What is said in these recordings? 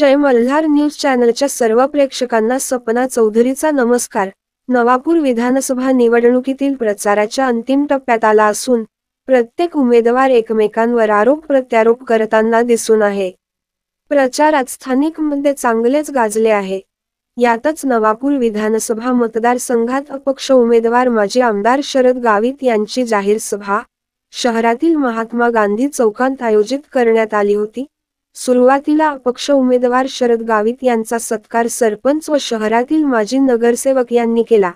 जय Malhar news चॅनलच्या सर्व प्रेक्षकांना सपना चौधरीचा नमस्कार। नवापूर विधानसभा निवडणुकीतील प्रचाराच्या अंतिम टप्प्यात आला असून प्रत्येक उमेदवार एकमेकांवर आरोप प्रत्यारोप करताना दिसून आहे। प्रचारात स्थानिक मुद्दे चांगलेच गाजले आहे। यातच नवापूर विधानसभा मतदारसंघात अपक्ष उमेदवार माजी आमदार शरद गावित यांची जाहीर सभा शहरातील महात्मा गांधी चौकात आयोजित करण्यात आली होती। सुरुवातीला अपक्ष उमेदवार शरद गावित यांचा सत्कार सरपंच व शहरातील माजी नगरसेवक यांनी केला।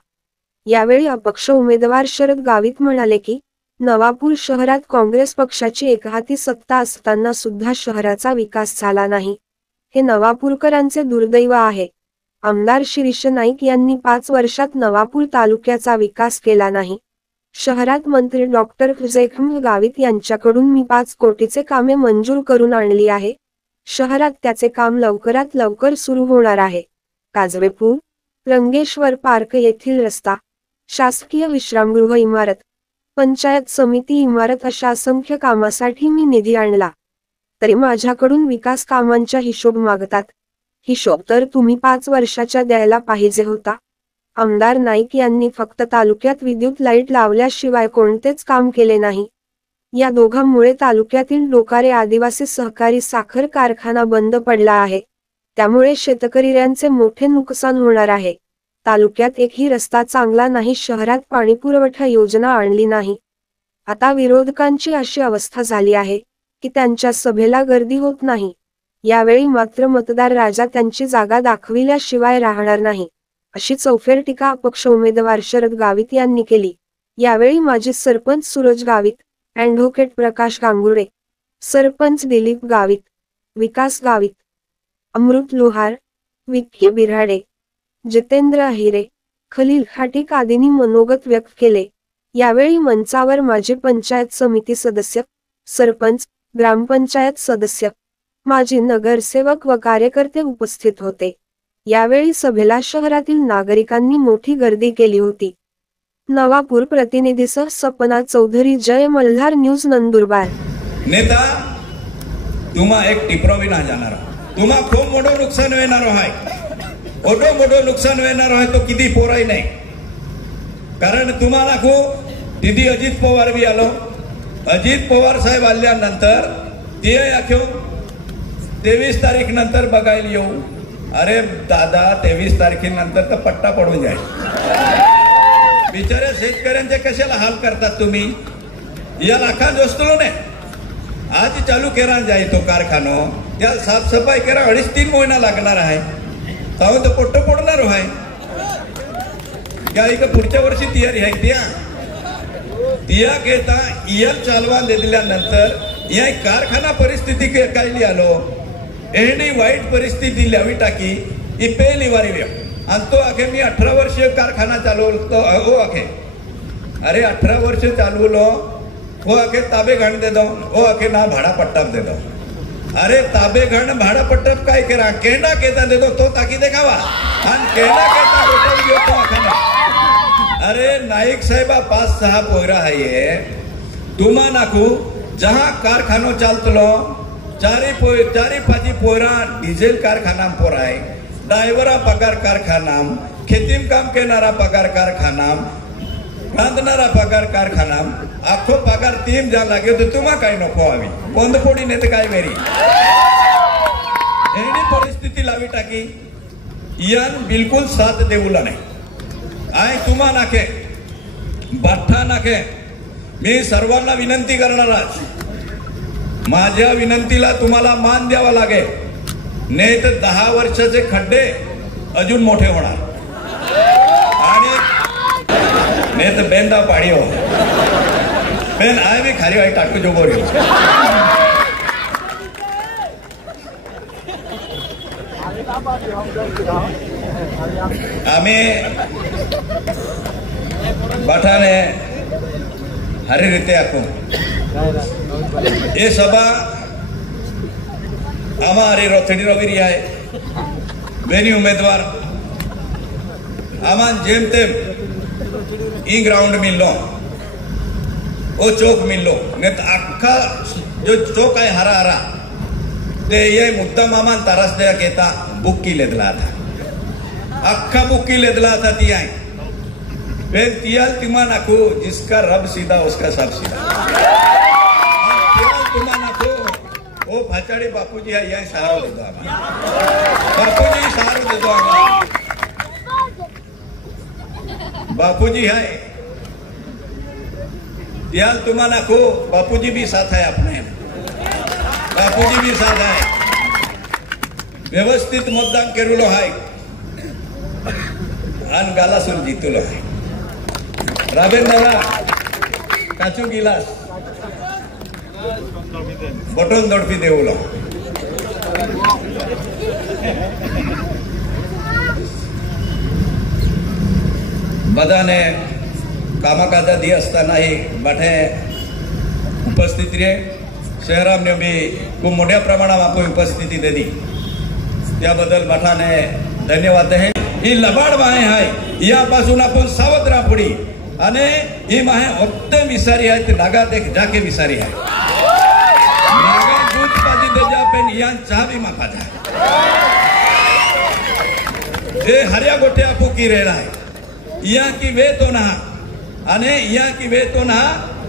यावेळी अपक्ष उमेदवार शरद गावित म्हणाले की नवापूर शहरात काँग्रेस पक्षाची एकहाती सत्ता असताना सुद्धा शहराचा विकास झाला नाही, हे नवापूरकरांचे दुर्दैव आहे। आमदार शिरीष नाईक यांनी 5 वर्षात नवापूर तालुक्याचा विकास केला नाही। शहरात मंत्री डॉक्टर जयखम गावित यांच्याकडून मी 5 कोटीचे कामे मंजूर करून आणली आहे। शहरात त्याचे काम लवकरात लवकर सुरू होणार आहे। काजवेपूर, रंगेश्वर पार्क येथील रस्ता, शासकीय विश्रामगृह इमारत, पंचायत समिती इमारत अशा असंख्य कामासाठी मी निधी आणला, तरी माझ्याकडून विकास कामांचा हिशोब मागतात। हिशोब तर तुम्ही 5 वर्षाच्या द्यायला पाहिजे होता। आमदार नाईक यांनी फक्त तालुक्यात विद्युत लाईट लावल्याशिवाय कोणतेच काम केले नाही। या दोघांमुळे तालुक्यातील डोकारे आदिवासी सहकारी साखर कारखाना बंद पडला आहे, त्यामुळे शेतकऱ्यांचे मोठे नुकसान होणार आहे। तालुक्यात एकही रस्ता चांगला नाही, शहरात पाणीपुरवठा योजना आणली नाही। आता विरोधकांची अशी अवस्था झाली आहे की त्यांच्या सभेला गर्दी होत नाही। यावेळी मात्र मतदार राजा त्यांची जागा दाखविल्याशिवाय राहणार नाही, अशी चौफेर टीका अपक्ष उमेदवार शरद गावित यांनी केली। यावेळी माजी सरपंच सूरज गावित, ॲडव्होकेट प्रकाश गांगुर्डे, सरपंच दिलीप गावित, विकास गावित, अमृत लोहार, विखे बिराडे, जितेंद्र अहिरे, खलील खाटीक आदींनी मनोगत व्यक्त केले। यावेळी मंचावर माजी पंचायत समिती सदस्य, सरपंच, ग्रामपंचायत सदस्य, माजी नगरसेवक व कार्यकर्ते उपस्थित होते। यावेळी सभेला शहरातील नागरिकांनी मोठी गर्दी केली होती। नवापूर प्रतिनिधीसह सपना चौधरी, जय मल्हार न्यूज, नंदुरबार। नेता तुम्हा एक टिपरवी ना जाणार, तुम्हा खूप मोठं नुकसान होणार आहे। मोठं नुकसान होणार आहे तो किती पोराई नाही, कारण तुम्हाला खूप तिथे अजित पवार बी आलो। अजित पवार साहेब आल्यानंतर ते आख्यो 23 तारीख नंतर बघायला येऊ। अरे दादा, 23 तारखेनंतर तर पट्टा पडून जाईल। बिचारे शेतकऱ्यांचे कशाला हाल करतात तुम्ही? या लाखांत वस्तूलो ने आज चालू केला जाय तो कारखानो, त्या साफसफाई करा 2.5-3 महिना लागणार आहे, तेव्हा तो पट्ट पडणार आहे का? एक पुढच्या वर्षी तयारी आहे त्या घेता इयल चालवा दिल्यानंतर या कारखाना परिस्थिती काय आलो, एवढी वाईट परिस्थिती लावी टाकी ही पहिली वारी आणि तो आखे मी 18 वर्ष कारखाना चालवतो हो आखे। अरे 18 वर्ष चालवलो हो आखे ताबे घाण दे दो, हो आखे ना भाड़ा पट्टप दे दो। अरे ताबे घाण भाड़ा पट्टप काय करा, केंडा केता दे दो तो ताकी देखावा आणि केंडा केता रोटल देतो आखे। अरे नाईक साहेबा 5-6 पोयरा आहे तुम्हा नाकू, जहां कारखानो चालतलो 4-5 पोयरा डिझेल कारखाना पोराय, ड्रायव्हरा पगार कारखाना, खेतीम काम करणारा पगार कारखाना, रांधणारा पगार कारखाना, आखो पगार 3 जा लागे तर तुम्हा काय नको आम्ही बंदफोडी नेते काय मेरी एवढी परिस्थिती लावी टाकी यान बिलकुल साथ देऊला नाही। आय तुम्हा नाखे बाठा नाखे मी सर्वांना विनंती करणार आहे, माझ्या विनंतीला तुम्हाला मान द्यावा लागेल, नाही तर 10 वर्षाचे खड्डे अजून मोठे होणार आणि नाही तर बेंदा पाडी हो बेन आय मी खाली वाई टाकू जोगोर आम्ही बाठाने हरी रीते आखो ये सभा हमारे रोथड़ी रोगिरी है बेनी उम्मीदवार आमान जेम तेम ई ग्राउंड मिल लो, वो चौक मिल लो, नहीं तो आखा जो चौक है हरा हरा ते ये मुद्दा मामान तारास दया कहता बुक की लेदला था अक्खा बुक की लेदला था तिया फिर तियाल तिमा नाको जिसका रब सीधा उसका सब सीधा तियाल तिमा नाको वो भाचाड़ी बापूजी है यही सहारा दे दो बापूजी सहारा दे दो बापूजी है तियाल तिमा नाको बापूजी भी साथ है अपने बापूजी भी साथ है व्यवस्थित मतदान केरुलो है आन गालासून जितुलो है राबेंद्र काचू गिलास बटन दडपी देवलो बधाने कामाकाजा दी असतानाही बाठे उपस्थित रे शहरामध्ये बी खूप मोठ्या प्रमाणात आपण उपस्थिती दिली त्याबद्दल बाठाने धन्यवाद आहे ही लबाड माहे आहे यापासून आपण सावध राहपुडी आणि ही माहे ओत्ते विसारी आहे ते नागा देख जाके विसारी आहे नागा दूध पाजी दे जा पेन या चहा भी मापा जा हे हरिया गोटे आपू की रेला आहे या की वे तो ना आणि या की वे तो ना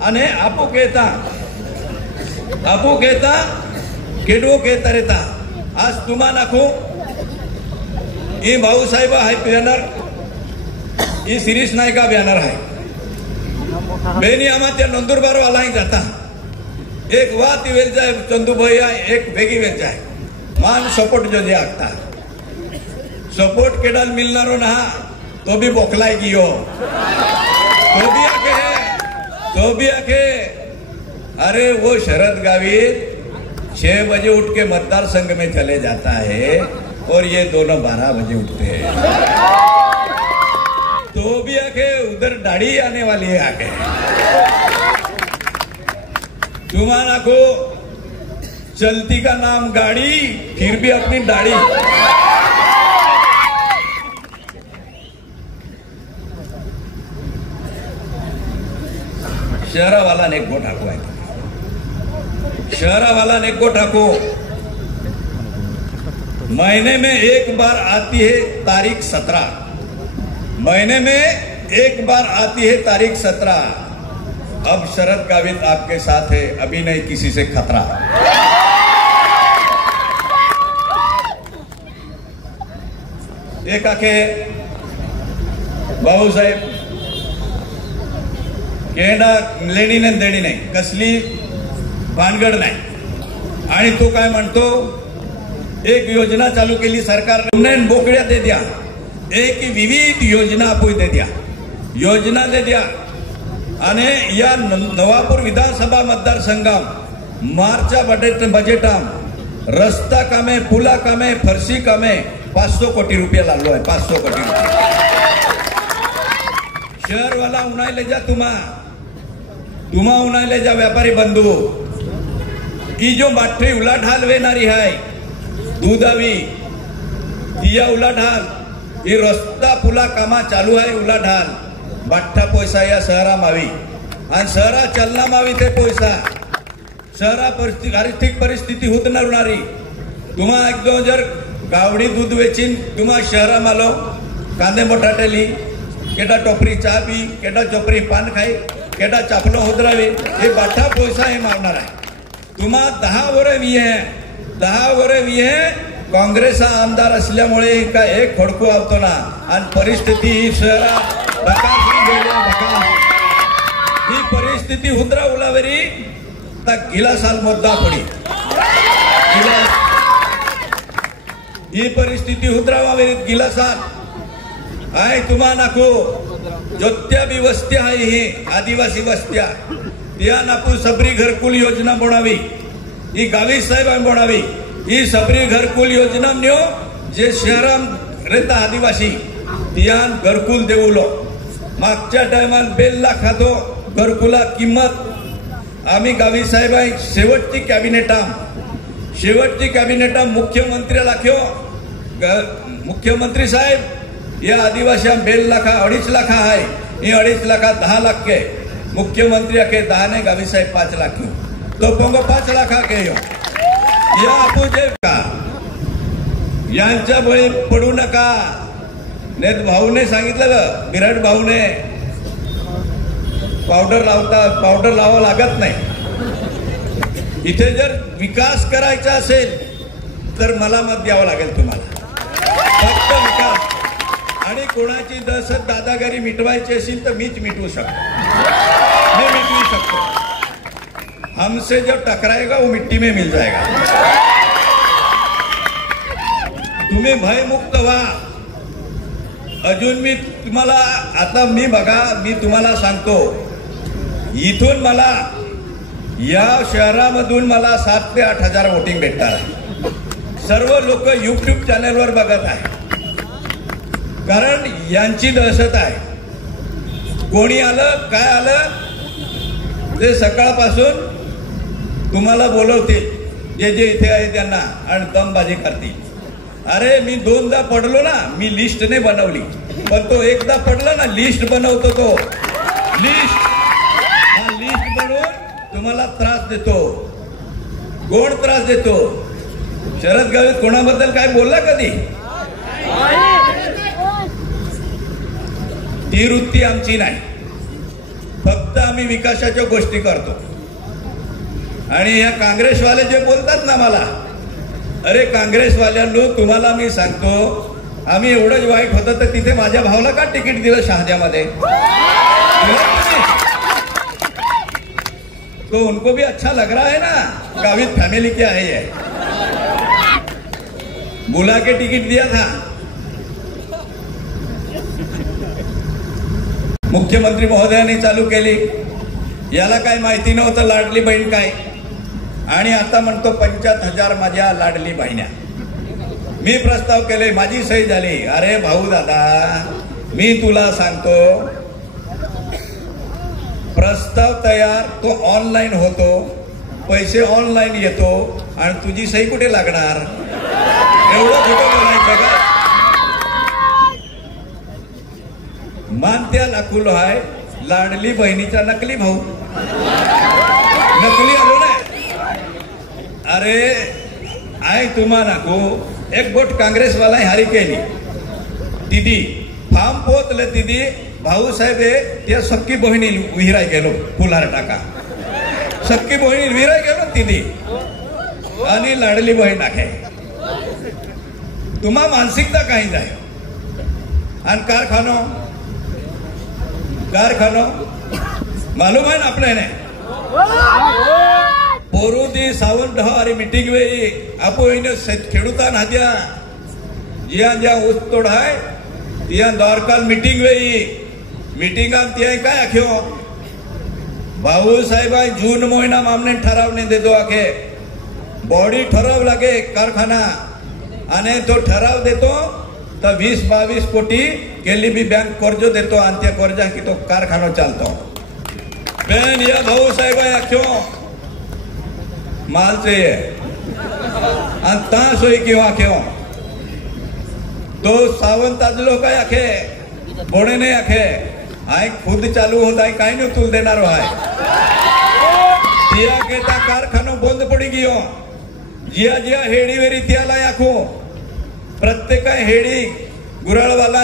आणि आपू कहता केडो कहता रहता आज तुम्हा नाखो ये भाऊ साहेब है बॅनर ये शिरीष नायका बॅनर है बेनी आमा त्या नंदुरबार वाला ही जाता एक वात वेल जाए चंदू भैया एक भेगी वेल जाए मान सपोर्ट जो जे आगता सपोर्ट केडाल मिलनारो ना तो भी बोखलाई गियो तो भी आके अरे वो शरद गावित 6 बजे उठ के मतदार संघ में चले जाता है और ये दोनों 12 बजे उठते हैं तो भी आके उधर दाढ़ी आने वाली है आके तुम्हारा को चलती का नाम गाड़ी फिर भी अपनी दाढ़ी शहरा वाला ने एक गोठा को है शहरा वाला ने गोठा को महीने में एक बार आती है तारीख 17 महीने में एक बार आती है तारीख 17 अब शरद गावित आपके साथ है अभी नहीं किसी से खतरा एक आके भाऊ साहेब केडा लेणी नाही देणी नाही कसली भानगड नाही आणि तो काय म्हणतो एक योजना चालू केली सरकारने बोकड्या दे द्या एक विविध योजना आपण दे द्या योजना दे द्या आणि या नवापूर विधानसभा मतदारसंघात मार्चच्या बजेटाम रस्ता कामे पुला कामे फरशी कामे 500 कोटी रुपये लागलो आहे 500 कोटी रुपये शहर वाला उन्हाय ले जा तुम्हा उन्हायले जा व्यापारी बंधू ही जो माठे उलाढाल वेणारी आहे दुधावी तिया उलाढाल ही रस्ता पुला कामा चालू आहे उलाढाल बाठ्ठा पैसा या शहरा मावी आणि शहरा चलना मावी ते पैसा शहरा आर्थिक परिस्थिती होत नरणारी तुम्हा एकदम जर गावडी दूध वेचीन तुम्हा शहरा मालो कांदे बटाटेली केटा टोपरी चहा पी केटा चोपरी पान खाई केटा चापलो होद्रावे हे बाठा पैसा हे मारणार आहे तुम्हा 10 वर वी है काँग्रेस आमदार असल्यामुळे का एक खडको आवतो ना आणि परिस्थिती शहरा ही परिस्थिती हुद्रा उलावरी ता गिला साल मुद्दा पडी ही परिस्थिती हुद्रावावरी गिला साल आहे तुम्हा नाको जोत्या भी वस्त्या आहे हे आदिवासी वस्त्या त्या नापू सबरी घरकुल योजना बनावी ही गावी साहेब बनावी ही सबरी घरकुल योजना न्यो जे शहराम रहता आदिवासी त्यान घरकुल देऊलो मागच्या टायमान बेल लाखातो घरकुला किंमत आम्ही गावी साहेब शेवटची कॅबिनेटाम मुख्यमंत्री लाख्यो मुख्यमंत्री साहेब या आदिवासी बेल लाखा 2.5 लाख आहे ये 2.5 लाख 10 लाख के मुख्यमंत्री के 10 ने गावी साहेब 5 लाख तो पोंगो 5 लाख के या अपूजे का यांच्या बळी पडू नका. नेत भाऊने सांगितलं, विराट भाऊने, पावडर लावावं लागत नाही. इथे जर विकास करायचा असेल तर मला मत द्यावं लागेल तुम्हाला. फक्त विकास. आणि कोणाची दहशत दादागिरी मिटवायची असेल तर मीच मिटवू शकतो. मी मिटवू शकतो. हमसे जो टकराएगा वो मिट्टी में मिल जाएगा. तुम्ही भयमुक्त व्हा. अजून मी तुम्हाला आता मी तुम्हाला सांगतो, इथून मला या शहरामधून मला 7 ते 8 हजार वोटिंग भेटतात. सर्व लोक YouTube चॅनलवर बघत आहे. कारण यांची दहशत आहे. कोणी आलं काय आलं ते सकाळपासून तुम्हाला बोलवतील, जे इथे आहे त्यांना, आणि दमबाजी करतील. अरे मी 2दा पडलो ना, मी लिस्ट नाही बनवली, पण तो एकदा पडला ना, लिस्ट बनवतो तो. लिस्ट बनवून तुम्हाला त्रास देतो. कोण त्रास देतो? शरद गावित कोणाबद्दल काय बोलला कधी? ती वृत्ती आमची नाही. फक्त आम्ही विकासाच्या गोष्टी करतो. आणि या काँग्रेसवाले जे बोलतात ना मला, अरे काँग्रेसवाल्यांनो, तुम्हाला मी सांगतो, आम्ही एवढंच वाईट होतं तर तिथे माझ्या भावाला का तिकीट दिलं शहाद्यामध्ये? तो उनको भी अच्छा लग रहा है ना, गावित फैमिली क्या है ये, बुला के टिकट दिया था. मुख्यमंत्री महोदयांनी चालू केली. याला काय माहिती नव्हतं लाडली बहीण काय, आणि आता म्हणतो 75,000 माझ्या लाडली बहिण्या. मी प्रस्ताव केले, माझी सही झाली. अरे भाऊ दादा, मी तुला सांगतो, प्रस्ताव तयार, तो ऑनलाईन होतो, पैसे ऑनलाईन येतो, आणि तुझी सही कुठे लागणार? एवढं खोटं बोलायचं का? मानत्या लाखुलो आहे लाडली बहिणीचा नकली भाऊ. नकली आलो ना. अरे आय तुम्हाला को एक गोट काँग्रेसवाला हारी केली. दीदी फार्म पोतले, दीदी भाऊसाहेब त्या सक्की बहिणी विहिराय गेलो, फुलार टाका. सक्की बहिणी विहिराय गेलो दीदी, आणि लाडली बहीण आहे. तुम्हा मानसिकता काही जाय. आणि कारखानो मालूम आहे ना आपल्याने. पोरुदी सावंत हरी मीटिंग वेळी आपण खेडूता नाद्या ज्या ऊस तोड आहे त्या दौरकाल मीटिंग वेळी मीटिंगात ते काय आख्यो भाऊसाहेब जून महिना मामने ठराव नाही देतो. आखे बॉडी ठराव लागे कारखाना, आणि तो ठराव देतो तर 20-22 कोटी केलीबी बँक कर्ज देतो, आणि त्या कर्जा की तो कारखाना चालतो. बेन या भाऊसाहेब आख्यो मालचे आणि ता सोय किंवा आख्यो तो सावंत आजलो काय आखे बोणे नाही आखे आय खुद चालू होत आहे काय नाही तुल देणार आहे. तिया केता कारखानो बंद पडी गियो. जिया हेडी वेरी त्याला आखो प्रत्येक हेडी गुराळवाला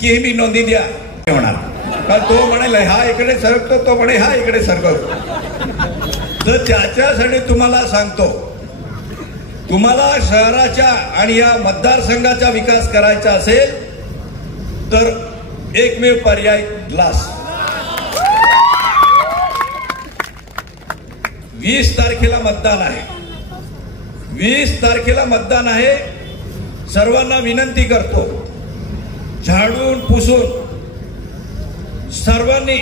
की मी नोंदी द्या होणार. कारण तो म्हणे हा इकडे सरकतो, तो म्हणे हा इकडे सरकतो. तर त्याच्यासाठी तुम्हाला सांगतो, तुम्हाला शहराच्या आणि या मतदारसंघाचा विकास करायचा असेल तर एकमेव पर्याय ग्लास. 20 तारखेला मतदान आहे. 20 तारखेला मतदान आहे. सर्वांना विनंती करतो, झाडून पुसून सर्वांनी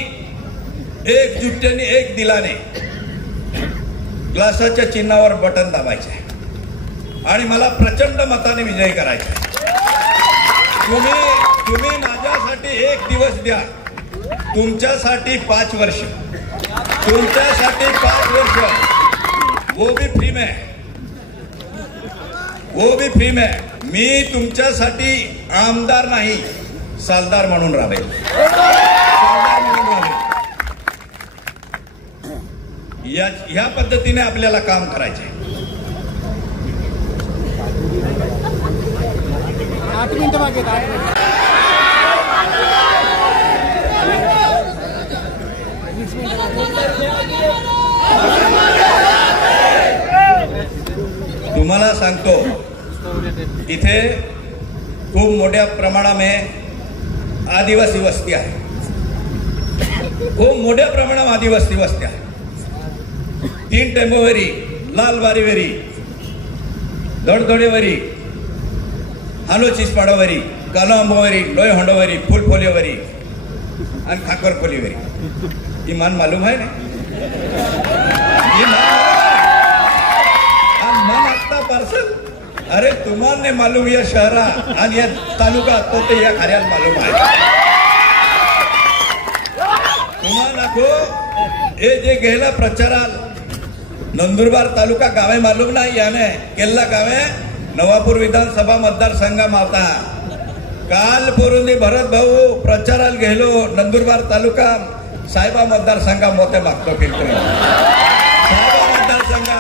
एकजुट्टीने एक दिलाने ग्लासाच्या चिन्हावर बटन दाबायचे आणि मला प्रचंड मताने विजयी करायचे. तुम्ही माझ्यासाठी 1 दिवस द्या, तुमच्यासाठी 5 वर्ष, तुमच्यासाठी 5 वर्ष, वो भी फ्री में, वो भी फ्री में. मी तुमच्यासाठी आमदार नाही, सालदार म्हणून राहील. या पद्धतीने आपल्याला काम करायचे. मिनिटं मागे 8 मिनिटं. तुम्हाला सांगतो इथे खूप मोठ्या प्रमाणात आदिवासी वस्ती आहे. खूप मोठ्या प्रमाणात आदिवासी वस्ती आहे. 3 टेंबोवरी, लालबारीवरी, दडदोडेवरी, हालोचिसपाडावरी, कालांबोवरी, लोय होंडोवरी, फुलफोलीवरी आणि खाकरफोलीवरी. ही मान मालूम आहे ना? मन आता पार्सल. अरे तुम्हाला नाही मालूम या शहरा आणि या तालुका तो ते या खाऱ्याला मालूम आहे. तुम्हाला दाखो हे जे गेला प्रचाराल नंदुरबार तालुका गावे मालूम नाही याने केल्ला गावे नवापूर विधानसभा मतदारसंघ मावता. काल पोरुंदी भरत भाऊ प्रचाराला गेलो नंदुरबार तालुका साहेबा मतदारसंघा मोते मागतो फिरतो. साहेबा मतदारसंघा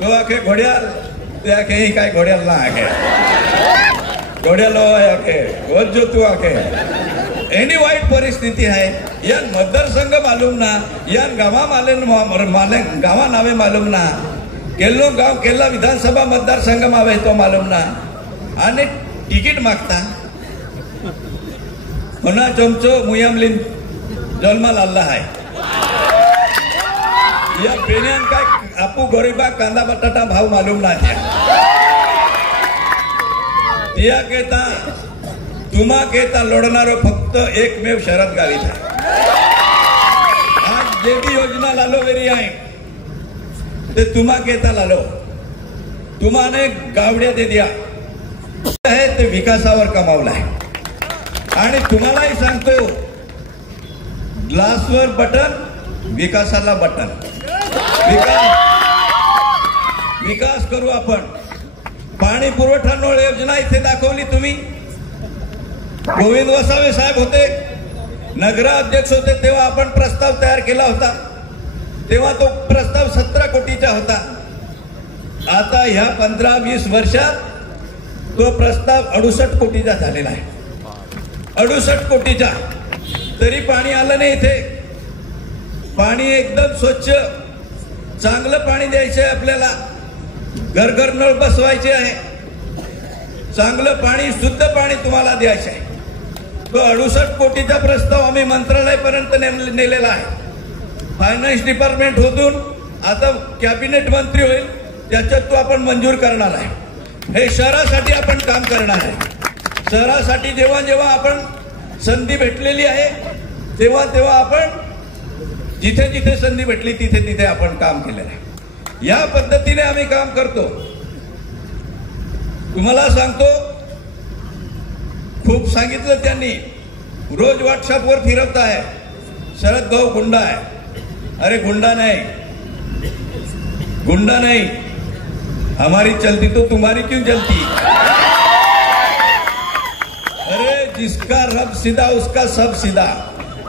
तो आखे घोड्याल ते आखे ही काय घोड्याल ना आखे घोड्याल आखे रोज जो तू आखे एनी वाईट परिस्थिती आहे. या मतदारसंघ मालूम ना या गावा गावा नावे मालूम ना केल्लो गाव केल्ला विधानसभा मतदारसंघ मावे तो मालूम ना आणि तिकीट मागता होना चमचो मुयामलीन जन्माला आला आहे. या पेन्यान काय आपू गरीबा कांदा बटाटा भाव मालूम ना त्या केता तुम्हा केता लढणारो फक्त एकमेव शरद गावित आहे. आज जे भी योजना लालो वेरी आहे ते तुम्हा केता लालो. तुम्हाने गावड्या दे द्या आहे ते विकासावर कमावला आहे. आणि तुम्हालाही सांगतो ग्लासवर बटन विकासाला बटन. विकास करू आपण. पाणी पुरवठा नळ योजना इथे दाखवली तुम्ही. गोविंद वसावे साहेब होते नगराध्यक्ष होते तेव्हा आपण प्रस्ताव तयार केला होता. तेव्हा तो प्रस्ताव 17 कोटीचा होता. आता ह्या 15-20 वर्षात तो प्रस्ताव 68 कोटीचा झालेला आहे. 68 कोटीचा. तरी पाणी आलं नाही इथे. पाणी एकदम स्वच्छ चांगलं पाणी द्यायचं आहे आपल्याला. घर घर नळ बसवायचे आहे. चांगलं पाणी शुद्ध पाणी तुम्हाला द्यायचं आहे. तो 68 कोटीचा प्रस्ताव आम्ही मंत्रालयापर्यंत नेलेला आहे. फायनान्स डिपार्टमेंट होतून आता कॅबिनेट मंत्री होईल त्याच्यात तो आपण मंजूर करणार आहे. हे शहरासाठी आपण काम करणार आहे. शहरासाठी जेव्हा जेव्हा आपण संधी भेटलेली आहे तेव्हा तेव्हा आपण जिथे जिथे संधी भेटली तिथे तिथे आपण काम केलेलं आहे. या पद्धतीने आम्ही काम करतो. तुम्हाला सांगतो खूप सांगितलं त्यांनी. रोज व्हॉट्सअपवर फिरवत आहे शरद भाऊ गुंडा आहे. अरे गुंडा नहीं, गुंडा नहीं. हमारी चलती तो तुम्हारी क्यों चलती? अरे जिसका रब सीधा उसका सब सीधा.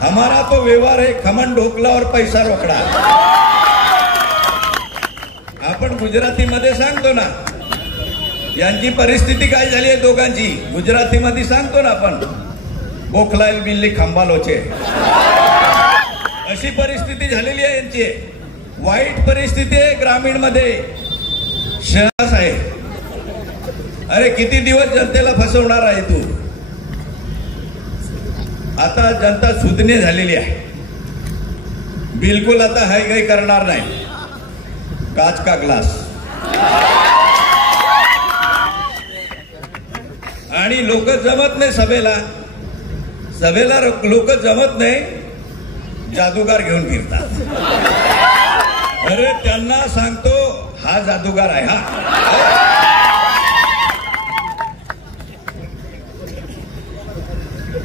हमारा तो व्यवहार है खमन ढोकला और पैसा रोकडा. आपण गुजरातीमध्ये सांगतो ना यांची परिस्थिती काय झाली आहे दोघांची. गुजरातीमध्ये सांगतो ना आपण बोखलाईल बिल्ली खंबालोचे. अशी परिस्थिती झालेली आहे यांची. वाईट परिस्थिती आहे ग्रामीण मध्ये. शहरात आहे. अरे किती दिवस जनतेला फसवणार आहे तू. आता जनता सुधने झालेली आहे. बिलकुल आता हाय गाय करणार नाही. काच का ग्लास. आणि लोक जमत नाही सभेला. सभेला लोक जमत नाही. जादूगार घेऊन फिरतात. अरे त्यांना सांगतो हा जादूगार आहे. हा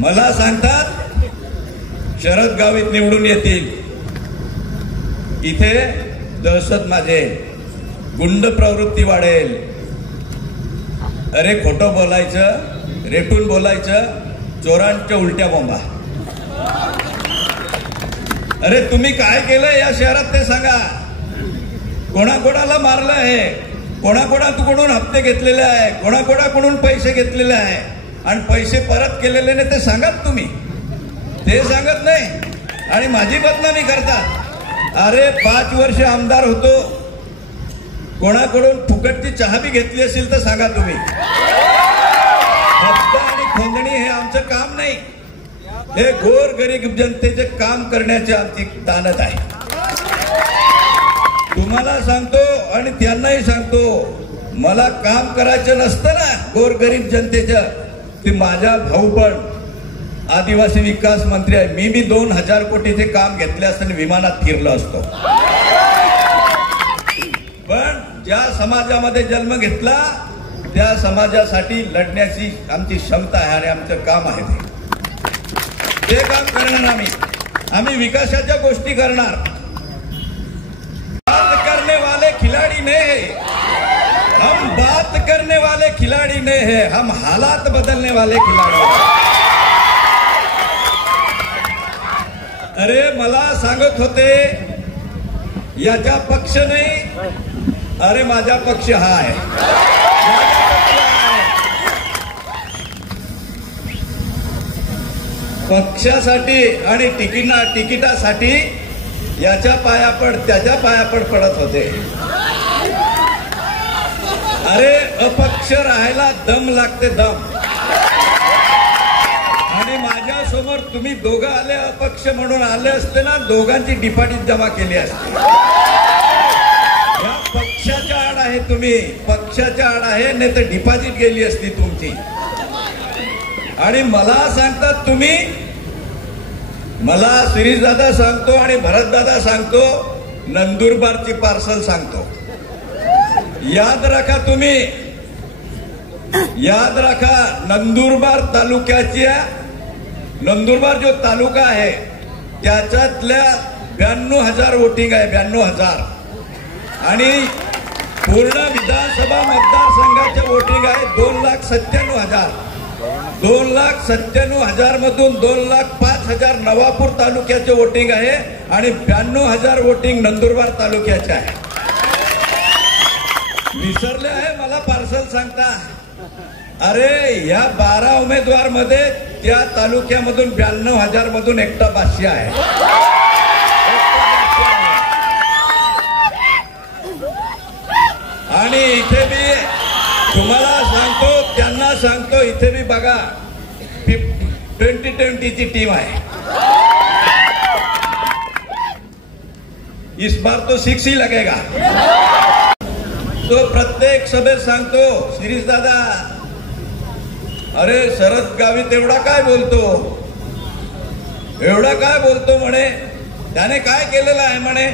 मला सांगतात शरद गावित निवडून येतील. इथे दहशत माजेल, गुंड प्रवृत्ती वाढेल. अरे खोटं बोलायचं, रेटून बोलायचं, चोरांच्या उलट्या बोंबा. अरे तुम्ही काय केलं या शहरात ते सांगा. कोणाकोणाला मारलं आहे, कोणाकोणाकडून हप्ते घेतलेले आहे, कोणाकोणाकडून पैसे घेतलेले आहे आणि पैसे परत केलेले नाही ते सांगत तुम्ही, ते सांगत नाही आणि माझी बदनामी करतात. अरे 5 वर्ष आमदार होतो, कोणाकडून फुकटची चहा बी घेतली असेल तर सांगा तुम्ही. हप्ता आणि खोंदणी हे आमचं काम नाही, हे गोर गरीब जनतेचे काम करण्याची आमची ताकद आहे. तुम्हाला सांगतो आणि त्यांनाही सांगतो, मला काम करायचं नसतं ना गोरगरीब जनतेचं, ते माझा भाऊ पण आदिवासी विकास मंत्री आहे, मी बी 2000 कोटीचे काम घेतले असताना विमानात फिरलो असतो. पण ज्या समाजामध्ये जन्म घेतला त्या समाजासाठी लढण्याची आमची क्षमता आहे आणि आमचं काम आहे ते काम करणार. आम्ही विकासाच्या गोष्टी करणार. बात करने वाले खिलाड़ी नहीं है, हम बात करने वाले खिलाड़ी नहीं है, हम हालात बदलने वाले खिलाड़ी हैं. अरे मला सांगत होते याचा पक्ष नाही, अरे माझा पक्ष हा आहे. पक्षासाठी आणि तिकिटासाठी याच्या पायापड त्याच्या पायापड पडत होते. अरे अपक्ष राहायला दम लागते, दम. आणि माझ्या समोर तुम्ही दोघं आले, अपक्ष म्हणून आले असते ना, दोघांची डिपॉझिट जमा केली असते. या पक्षाच्या आड आहे तुम्ही, पक्षाच्या आड आहे, नाही तर डिपॉझिट गेली असती तुमची. आणि मला सांगतात तुम्ही, मला शिरीष दादा सांगतो आणि भरत दादा सांगतो, नंदुरबारची पार्सल सांगतो. याद राखा तुम्ही, याद राखा. नंदुरबार तालुक्याच्या, नंदुरबार जो तालुका आहे त्याच्यातल्या 92,000 वोटिंग आहे, 92,000. आणि पूर्ण विधानसभा मतदारसंघाचे वोटिंग आहे 2,97,000. 2,97,000 मधून 2,05,000 नवापूर तालुक्याचे वोटिंग आहे आणि 92,000 वोटिंग नंदुरबार तालुक्याचे आहे. विसरले आहे मला पार्सल सांगता. अरे या 12 उमेदवार मध्ये त्या तालुक्यामधून 92,000 मधून एकटा बादशाह आहे. आणि इथे बी तुम्हाला सांगतो, त्यांना सांगतो, इथे बी बघा 2020ची टीम आहे. इस बार तो 6 ही लगेगा. तो प्रत्येक सभेत सांगतो, शिरीष दादा अरे शरद गावित एवढा काय बोलतो, एवढा काय बोलतो म्हणे, त्याने काय केलेलं आहे म्हणे,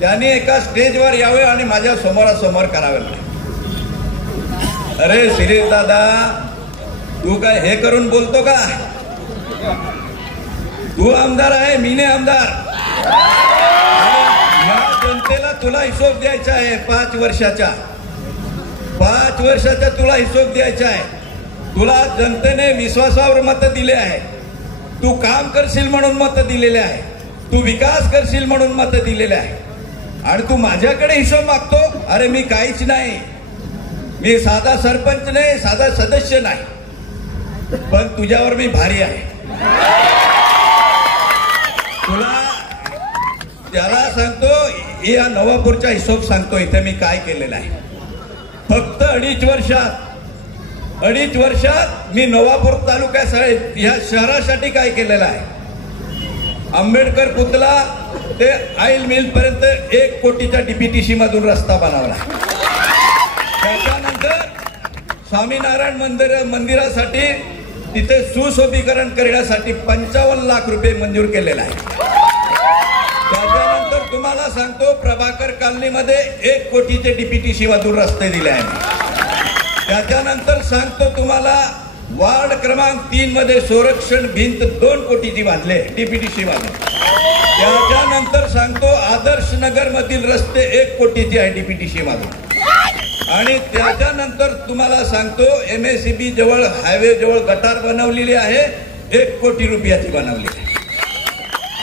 त्याने एका स्टेजवर यावे आणि माझ्या समोरासमोर करावे म्हणे. अरे शिरीष दादा तू काय हे करून बोलतो का, तू आमदार आहे, मी नाही आमदार. या जनतेला तुला हिशोब द्यायचा आहे 5 वर्षाचा, 5 वर्षाचा तुला हिशोब द्यायचा आहे. तुला जनतेने विश्वासावर मत दिले आहे, तू काम करशील म्हणून मत दिलेले आहे, तू विकास करशील म्हणून मत दिलेले आहे. आणि तू माझ्याकडे हिशोब मागतो. अरे मी काहीच नाही, मी साधा सरपंच नाही, साधा सदस्य नाही, पण तुझ्यावर मी भारी आहे. तुला त्याला सांगतो, या नवापूरचा हिशोब सांगतो, इथे मी काय केलेलं आहे. फक्त 2.5 वर्षात मी नवापूर तालुक्यासह या शहरासाठी काय केलेलं आहे. आंबेडकर पुतला ते आईल मिल पर्यंत 1 कोटीच्या DPTC मधून रस्ता बनवला. त्याच्यानंतर स्वामीनारायण मंदिरासाठी तिथे सुशोभीकरण करण्यासाठी 55 लाख रुपये मंजूर केलेला आहे. त्याच्यानंतर तुम्हाला सांगतो, प्रभाकर कॉलनीमध्ये 1 कोटीचे DPTC मधून रस्ते दिले आहेत. त्याच्यानंतर सांगतो तुम्हाला, वार्ड क्रमांक 3 मध्ये संरक्षण भिंत 2 कोटीची बांधले DPTC मधून. त्याच्यानंतर सांगतो, आदर्श नगर मधील रस्ते 1 कोटीचे आहे DPTC मधून. आणि त्याच्यानंतर तुम्हाला सांगतो, MSCB जवळ, हायवे जवळ गटार बनवलेली आहे, 1 कोटी रुपयाची बनवली आहे.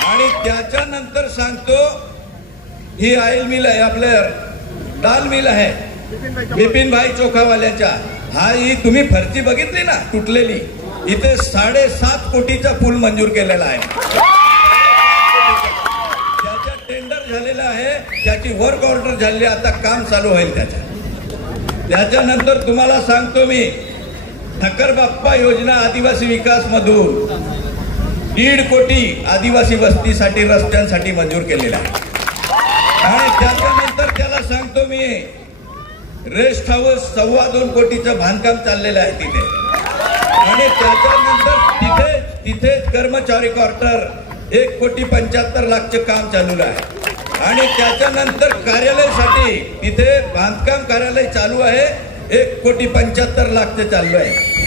आणि त्याच्यानंतर सांगतो, ही ऑइल मिल आहे, आपल्या दाल मिल आहे, बिपिन भाई चोखावाल्याच्या ही तुम्ही फरची बघितली ना तुटलेली, इथे 7.5 कोटीचा पूल मंजूर केलेला आहे. त्याच्या टेंडर झालेलं आहे, त्याची वर्क ऑर्डर झालेली, आता काम चालू होईल त्याच्यानंतर तुम्हाला सांगतो मी, ठक्कर बाप्पा योजना आदिवासी विकास मधून 1.5 कोटी आदिवासी वस्तीसाठी रस्त्यांसाठी मंजूर केलेला आहे. आणि त्याच्यानंतर त्याला सांगतो मी, रेस्ट हाऊस 2.25 कोटीचं बांधकाम चाललेलं आहे तिथे. आणि त्याच्यानंतर तिथे कर्मचारी क्वार्टर 1.75 कोटी काम चालू आहे. आणि त्याच्यानंतर कार्यालयासाठी तिथे बांधकाम कार्यालय चालू आहे, 1.75 कोटी चालू आहे.